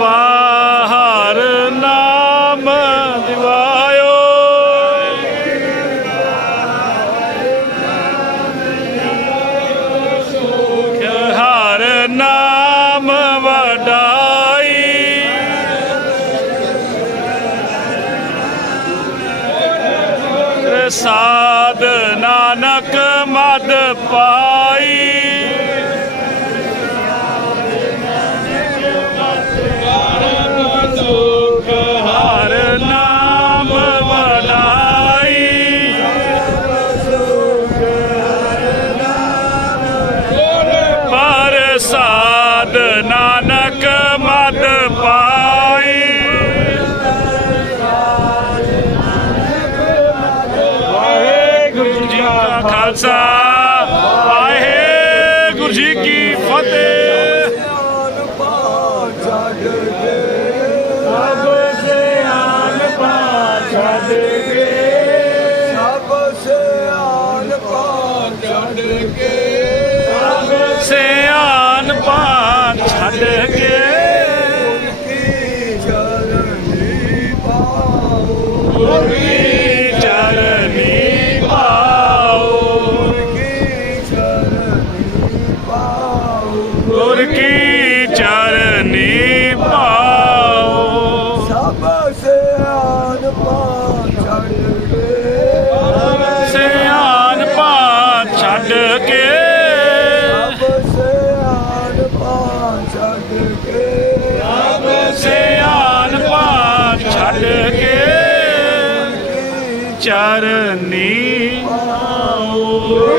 ਕਿਰਪਾ ਹਰ ਨਾਮ ਦਿਵਾਇਓ। ਹਰ ਨਾਮ ਵਡਾਈ। ਸਾਧ ਨਾਨਾ ਛੱਡ ਕੇ ਚਰਨੀ ਪਾਓ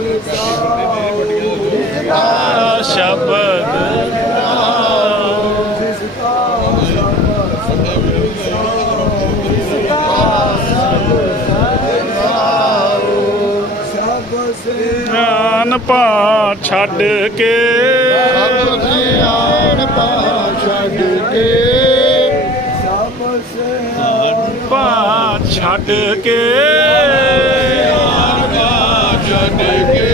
ਸਭ ਸ਼ਬਦ ਜਿਸ ਕਾ ਗਿਆਨ ਪਾ ਛੱਡ ਕੇ ਸਿਆਣ ਪਾ ਛੱਡ ਕੇ ਸਭ ਸਿਆਣ ਪਾ ਛੱਡ ਕੇ। Sunday.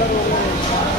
ああ。